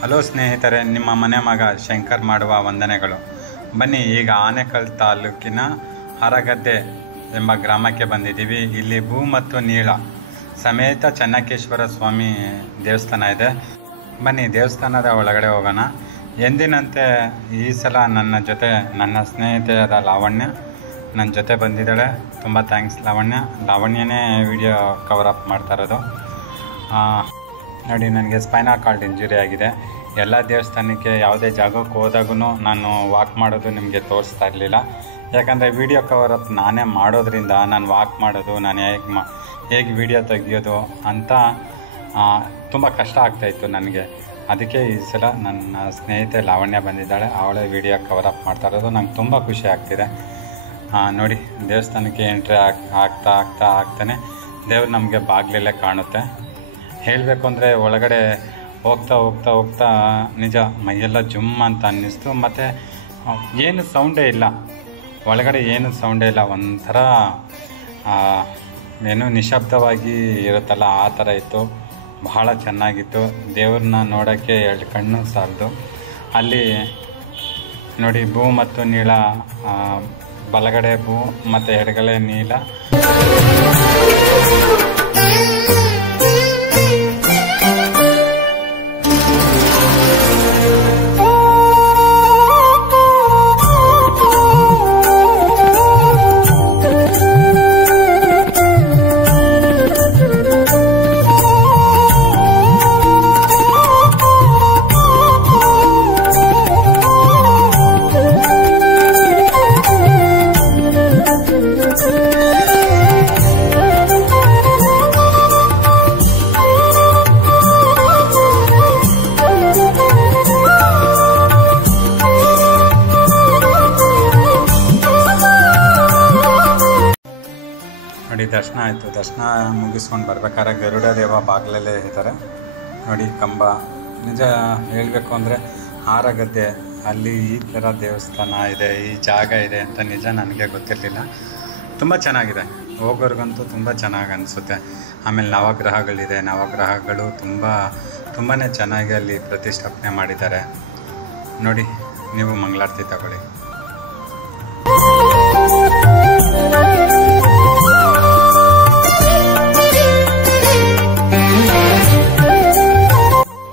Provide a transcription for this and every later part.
Hello ಸ್ನೇಹಿತರೆ, ನಿಮ್ಮ ಮನೆ ಮಗ ಶಂಕರ್ ಮಾಡುವ ವಂದನೆಗಳು. ಬನ್ನಿ, ಈಗ ಆನೇಕಲ್ ತಾಲೂಕಿನ ಹರಗದ್ದೆ ಎಂಬ ಗ್ರಾಮಕ್ಕೆ ಬಂದಿದ್ದೀವಿ. ಇಲ್ಲಿ ಭೂ ಮತ್ತು ನೀಳ ಸಮೇತ ಚೆನ್ನಕೇಶ್ವರ ಸ್ವಾಮಿ ದೇವಸ್ಥಾನ ಇದೆ. ಬನ್ನಿ ದೇವಸ್ಥಾನದ ಒಳಗಡೆ ಹೋಗೋಣ. ಎಂದಿನಂತೆ ಈ ಸಲ ನನ್ನ ಜೊತೆ ನನ್ನ ಸ್ನೇಹಿತೆಯಾದ ಲಾವಣ್ಯ ನನ್ನ ಜೊತೆ ಬಂದಿದ್ದಾಳೆ. ತುಂಬ ಥ್ಯಾಂಕ್ಸ್ ಲಾವಣ್ಯನೇ ವಿಡಿಯೋ ಕವರ್ ಅಪ್ ಮಾಡ್ತಾ ಇರೋದು. ನೋಡಿ, ನನಗೆ ಸ್ಪೈನಲ್ ಕಾರ್ಡ್ ಇಂಜುರಿ ಆಗಿದೆ. ಎಲ್ಲ ದೇವಸ್ಥಾನಕ್ಕೆ ಯಾವುದೇ ಜಾಗಕ್ಕೆ ಹೋದಾಗೂ ನಾನು ವಾಕ್ ಮಾಡೋದು ನಿಮಗೆ ತೋರಿಸ್ತಾ ಇರಲಿಲ್ಲ. ಯಾಕಂದರೆ ವಿಡಿಯೋ ಕವರ್ ಅಪ್ ನಾನೇ ಮಾಡೋದ್ರಿಂದ ನಾನು ವಾಕ್ ಮಾಡೋದು, ನಾನು ಹೇಗೆ ವಿಡಿಯೋ ತೆಗಿಯೋದು ಅಂತ ತುಂಬ ಕಷ್ಟ ಆಗ್ತಾಯಿತ್ತು ನನಗೆ. ಅದಕ್ಕೆ ಈ ಸಲ ನನ್ನ ಸ್ನೇಹಿತೆ ಲಾವಣ್ಯ ಬಂದಿದ್ದಾಳೆ. ಅವಳೇ ವಿಡಿಯೋ ಕವರ್ ಅಪ್ ಮಾಡ್ತಾ ಇರೋದು. ನಂಗೆ ತುಂಬ ಖುಷಿ ಆಗ್ತಿದೆ. ನೋಡಿ, ದೇವಸ್ಥಾನಕ್ಕೆ ಎಂಟ್ರಿ ಆಗ್ತಾನೆ ದೇವ್ರು ನಮಗೆ ಬಾಗಿಲಲ್ಲೇ ಕಾಣುತ್ತೆ. ಹೇಳಬೇಕು ಅಂದರೆ ಒಳಗಡೆ ಹೋಗ್ತಾ ನಿಜ ಮೈಯೆಲ್ಲ ಜುಮ್ ಅಂತ ಅನ್ನಿಸ್ತು. ಮತ್ತು ಏನು ಸೌಂಡೇ ಇಲ್ಲ, ಒಳಗಡೆ ಏನು ಸೌಂಡೇ ಇಲ್ಲ. ಒಂಥರ ಏನು ನಿಶಬ್ದವಾಗಿ ಇರುತ್ತಲ್ಲ, ಆ ಥರ ಇತ್ತು. ಬಹಳ ಚೆನ್ನಾಗಿತ್ತು. ದೇವ್ರನ್ನ ನೋಡೋಕ್ಕೆ 2 ಕಣ್ಣು ಸಾಲದು. ಅಲ್ಲಿ ನೋಡಿ, ಭೂ ಮತ್ತು ನೀಳ, ಬಲಗಡೆ ಭೂ ಮತ್ತು ಎಡಗಡೆ ನೀಲ. ನೋಡಿ, ದರ್ಶನ ಆಯಿತು. ದರ್ಶನ ಮುಗಿಸ್ಕೊಂಡು ಬರ್ಬೇಕಾದ್ರೆ ಗರುಡ ದೇವ ಬಾಗಿಲಲ್ಲೇ ಇದ್ದಾರೆ. ನೋಡಿ, ಕಂಬ. ನಿಜ ಹೇಳಬೇಕು ಅಂದರೆ ಹಾರಗದ್ದೆ ಅಲ್ಲಿ ಈ ಥರ ದೇವಸ್ಥಾನ ಇದೆ, ಈ ಜಾಗ ಇದೆ ಅಂತ ನಿಜ ನನಗೆ ಗೊತ್ತಿರಲಿಲ್ಲ. ತುಂಬ ಚೆನ್ನಾಗಿದೆ, ಹೋಗೋರ್ಗಂತೂ ತುಂಬ ಚೆನ್ನಾಗಿ ಅನಿಸುತ್ತೆ. ಆಮೇಲೆ ನವಗ್ರಹಗಳಿದೆ. ನವಗ್ರಹಗಳು ತುಂಬಾ ಚೆನ್ನಾಗಿ ಅಲ್ಲಿ ಪ್ರತಿಷ್ಠಾಪನೆ ಮಾಡಿದ್ದಾರೆ. ನೋಡಿ, ನೀವು ಮಂಗಳಾರತಿ ತಗೊಳ್ಳಿ.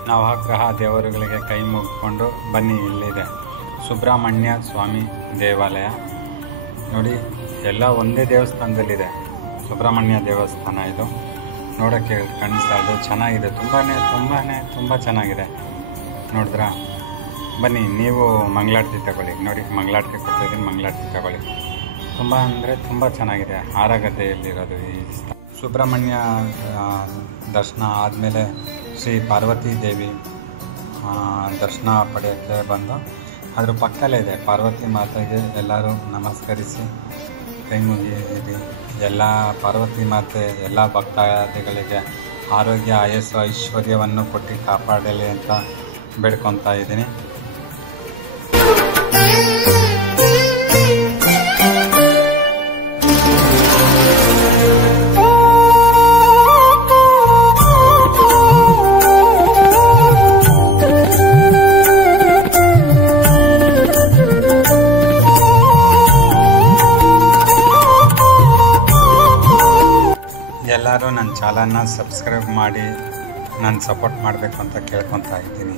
ನವಗ್ರಹ ದೇವರುಗಳಿಗೆ ಕೈ ಮುಗಿಕೊಂಡು ಬನ್ನಿ. ಇಲ್ಲಿದೆ ಸುಬ್ರಹ್ಮಣ್ಯ ಸ್ವಾಮಿ ದೇವಾಲಯ. ನೋಡಿ, ಎಲ್ಲ ಒಂದೇ ದೇವಸ್ಥಾನದಲ್ಲಿದೆ. ಸುಬ್ರಹ್ಮಣ್ಯ ದೇವಸ್ಥಾನ ಇದು. ನೋಡೋಕ್ಕೆ ಕಾಣಿಸ್ತಾ ಚೆನ್ನಾಗಿದೆ. ತುಂಬ ಚೆನ್ನಾಗಿದೆ. ನೋಡಿದ್ರಾ? ಬನ್ನಿ, ನೀವು ಮಂಗಳಾರತಿ ತಗೊಳ್ಳಿ. ನೋಡಿ, ಮಂಗಳಾರತಿ ಕೊಡ್ತಾಯಿದ್ದೀನಿ, ಮಂಗಳಾರತಿ ತಗೊಳ್ಳಿ. ತುಂಬ ಚೆನ್ನಾಗಿದೆ. ಹಾರಗದ್ದೆಯಲ್ಲಿರೋದು ಈ ಸ್ಥಳ. ಸುಬ್ರಹ್ಮಣ್ಯ ದರ್ಶನ ಆದಮೇಲೆ ಶ್ರೀ ಪಾರ್ವತಿ ದೇವಿ ದರ್ಶನ ಪಡೆಯೋಕ್ಕೆ ಬಂದು ಅದ್ರ ಪಕ್ಕದಲ್ಲೇ ಇದೆ ಪಾರ್ವತಿ ಮಾತೆಗೆ ಎಲ್ಲರೂ ನಮಸ್ಕರಿಸಿ ಕೈ ಮುಗಿಯಿರಿ. ಎಲ್ಲ ಪಾರ್ವತಿ ಮಾತೆ ಎಲ್ಲ ಭಕ್ತಾದಿಗಳಿಗೆ ಆರೋಗ್ಯ, ಆಯಸ್ಸು, ಐಶ್ವರ್ಯವನ್ನು ಕೊಟ್ಟು ಕಾಪಾಡಲಿ ಅಂತ ಬೇಡ್ಕೊತಾ ಇದ್ದೀನಿ. ಎಲ್ಲರೂ ನನ್ನ ಚಾನಲ್ನ ಸಬ್ಸ್ಕ್ರೈಬ್ ಮಾಡಿ ನನ್ನ ಸಪೋರ್ಟ್ ಮಾಡಬೇಕು ಅಂತ ಕೇಳ್ಕೊತಾ ಇದ್ದೀನಿ.